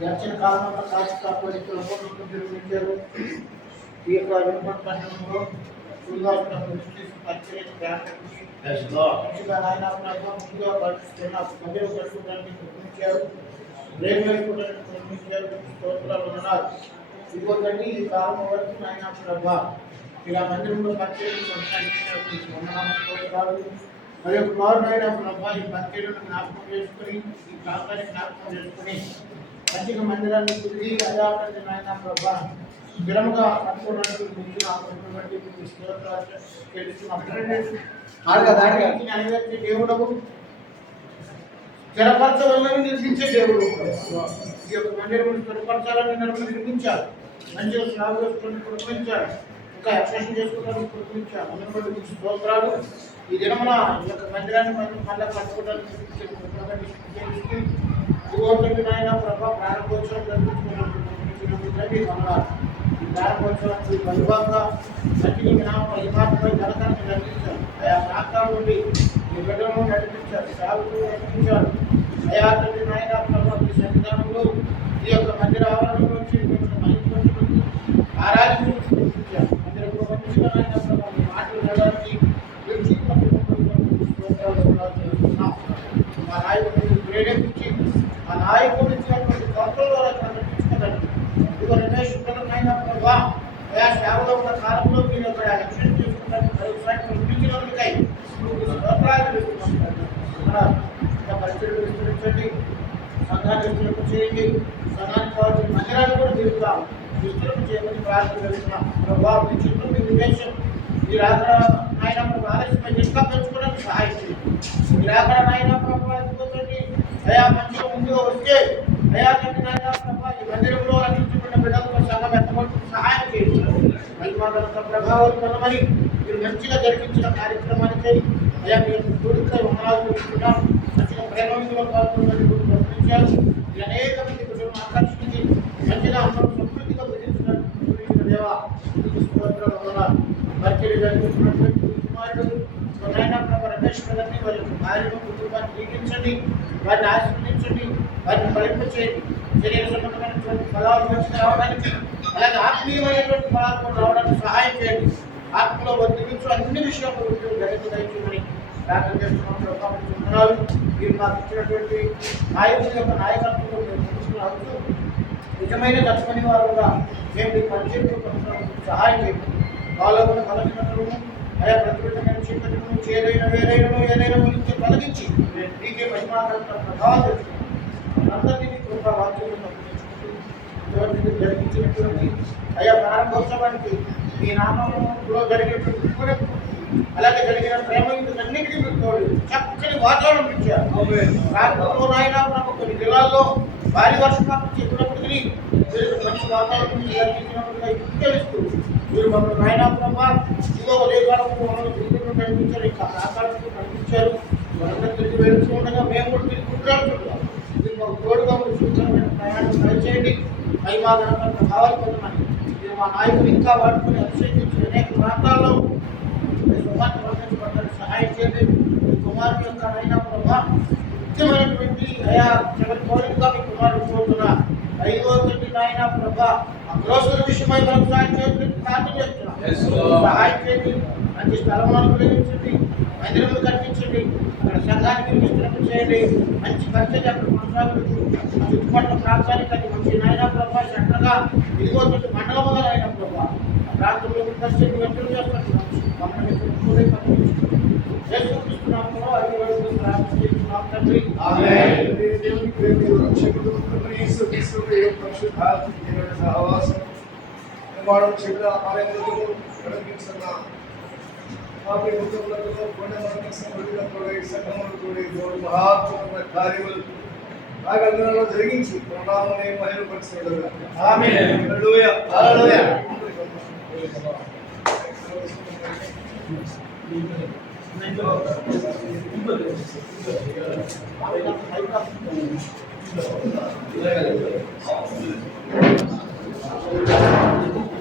గడిచిన కాలంలో కాచి కాపాడి నిర్మించారు. ఈ యొక్క వినపడి పట్టణంలో ముందుగా మందిరం కట్టుకోవడానికి నిర్మించారు. బ్రేక్ వేసుకోవడానికి నిర్మించారు. స్తోత్రాలు ఉన్నారు. ఇదిగోండి ఈ కాలం వరకు నాయన ప్రభా ఇలా మందిరంలో పరిచయం స్తోత్రాలు మరి కుమారుడైన ప్రభా ఈ పరిచయను జ్ఞాపకం చేసుకుని ఈ ప్రాంతాన్ని జ్ఞాపకం చేసుకుని మంచిగా మందిరాన్ని తిరిగి అయాపడి నాయన ప్రభా స్థిరముగా కట్టుకోవడానికి నెరవేర్చే దేవుడవు స్థిరపరచవాలని నిర్మించే దేవుడు. ఈ యొక్క మందిరం స్థిరపరచాలని నిర్మించాలి. మంచిగా స్నానం చేసుకుని కుటుంబించాలి. ఇంకా ఎక్సర్సైజ్ చేసుకోవడానికి కుటుంబించాలి. అందరి స్తోత్రాలు. ఈ దినమున ఈ యొక్క మందిరాన్ని మళ్ళీ కట్టుకోవడానికి నాయన ప్రభా ప్రారంభోత్సవం జరిపించుకున్నది అన్నారు. ఈ ప్రారంభోత్సవానికి వైభవంగా మంచి మహిమాపై ఘనతను నడిపించారు. ఆయా ప్రాంతాల నుండి ఈ బిడ్డలను నడిపించారు. సేవకులు నడిపించారు. అయా తండ్రి నాయన ప్రభా ఈ సన్నిధానంలో ఈ యొక్క మందిర ఆవరణ నుంచి ఆరాధించారు. మందిరంలో మంచిగా నాయన ప్రభా మాటలు నడవడానికి మా నాయకుడిని ప్రేరేపించి ఆ నాయకుడు ఇచ్చినటువంటి గొప్పలో నడిపించుకోదండి. ఇదిగో రమేష్ అయిన ప్రభా ఆయా సేవలో ఉన్న కాలంలో మీరు అక్కడ ఎక్స్టెండ్ చేసుకున్నట్టు పంపించినందుకై పరిస్థితులు విస్తరించండి. సంఘాన్ని విస్తరింపు చేయండి. సంఘానికి కావాల్సిన మందిరాన్ని కూడా తిరుగుతా విస్తరింపు చేయమని ప్రార్థన చేస్తున్నాం. ప్రభావం మీ చుట్టూ మీ ఉద్దేశం మీరు అక్కడ నాయన ఆలస్యమై ఇంకా పెంచుకోవడానికి సహాయం చేయండి. మీరు అక్కడ నాయన ప్రభావం అయా మంచిగా ముందుగా వస్తే అయా తండ్రి నాయన ప్రభావ ఈ మందిరంలో రక్షించబడిన బిడ్డలతో సంఘం ఎత్తబడుతూ సహాయం చేయండి. మళ్ళీ మాకు ప్రభావం కలమని మీరు మంచిగా జరిపించిన కార్యక్రమానికి అయా మీ యొక్క తోడుకై వందనాలు చూస్తున్నాం. మంచిగా ప్రేమంలో పాల్గొన్నది ప్రశ్నించారు. అనేక మంది బిడ్డలను ఆకర్షించి మంచిగా అందరూ సంస్కృతిగా గురించిన దేవా పరిచయం జరిపిస్తున్నటువంటి కుమారుడు రమేష్ గారిని వారి యొక్క భార్యను కుటుంబాన్ని దీవించండి. వారిని ఆశీర్వదించండి. వారిని ఫలింప చేయండి. శరీర సంబంధమైనటువంటి ఫలాలు మంచిగా రావడానికి అలాగే ఆత్మీయమైనటువంటి ఫలాలు కూడా రావడానికి సహాయం చేయండి. ఆత్మలో వర్తించు అన్ని విషయాల్లో గణిత దయచేయమని ప్రార్థన చేస్తున్నాం. మీరు మాకు ఇచ్చినటువంటి నాయకుల యొక్క నాయకత్వంలో మేము తెలుసుకున్నాము. నిజమైన దర్శమని వారుగా మేము మీ పరిచయం సహాయం చేయండి. వాళ్ళ ఉన్న బలహీనతలను ఆయా ప్రతిబింబమైన చీకటి నుంచి ఏదైనా నుంచి తొలగించి నీకే మహిమాకరణ ప్రభావం తెలుసుకున్నాం. అందరినీ కృపా వాక్యం జరిగించినటువంటి అయ్యా ప్రారంభోత్సవానికి మీ నామంలో జరిగినటువంటి పూరకు అలాగే జరిగిన ప్రేమ అన్నిటికీ మీరు తోడు చక్కని వాతావరణం ఇచ్చారు. రాష్ట్రంలో నాయన కొన్ని జిల్లాల్లో భారీ వర్షపాతం చెప్పినప్పటికీ మంచి వాతావరణం జరిగించినట్టుగా తెలుస్తూ మీరు మమ్మల్ని నాయన ప్రభా ఇదో ఉదయకాలంలో మమ్మల్ని తిరుగుతూ కనిపించారు, ఇంకా ఆకాశంలో కనిపించారు. మనందరూ తిరిగి వెళ్తూ ఉండగా మేము కూడా తిరిగి గుర్తురాడుతున్నాం. మీరు మాకు తోడుగా సూచనమైన ప్రయాణం దయచేయండి. మహిమాధరణ ప్రభావాలు పొందమని మీరు మా నాయకులు ఇంకా వాడుకొని అభిషేకించి అనేక ప్రాంతాల్లో సహాయం చేయండి. మీ కుమారుని యొక్క అయినా ప్రభా ముఖ్యమైనటువంటి అయా జగన్ పౌరులుగా మీ కుమారుడు కోరుతున్నా 5వ తేదీ నాయన ప్రభా ఆ గ్రోసరీ విషయమై మనకు సహాయం చేయండి, ప్రార్థన చేస్తున్నాం. సహాయం చేయండి, మంచి స్థలములను అనుగ్రహించండి, మందిరములు కట్టించండి, అక్కడ సంఘానికి విస్తరణ చేయండి, మంచి పరిచయం అక్కడ కొనసాగుతూ చుట్టుపక్కల ప్రాంతానికి అది మంచి నాయన ప్రభా చక్కగా 5వ తేదీ మండలముగా నాయన ప్రభా ఆ ప్రాంతంలో పరిచయం వెంటనే చేస్తున్నాం. మమ్మల్ని చేసుకుంటున్నాము అది ప్రార్థన చేస్తున్నాం తండ్రి. సహవాసం నిర్మాణం చేయడం ఆలయంలో నడిపించిన పాపి కుటుంబాలతో కొండమని సంబంధించిన సంఘములతో దేవుడు మహాత్మైన కార్యములు నాగంధంలో జరిగించి ప్రణామనే మహిమపరిచేయగా ఆమేన్. హల్లెలూయా హల్లెలూయా. Thank you.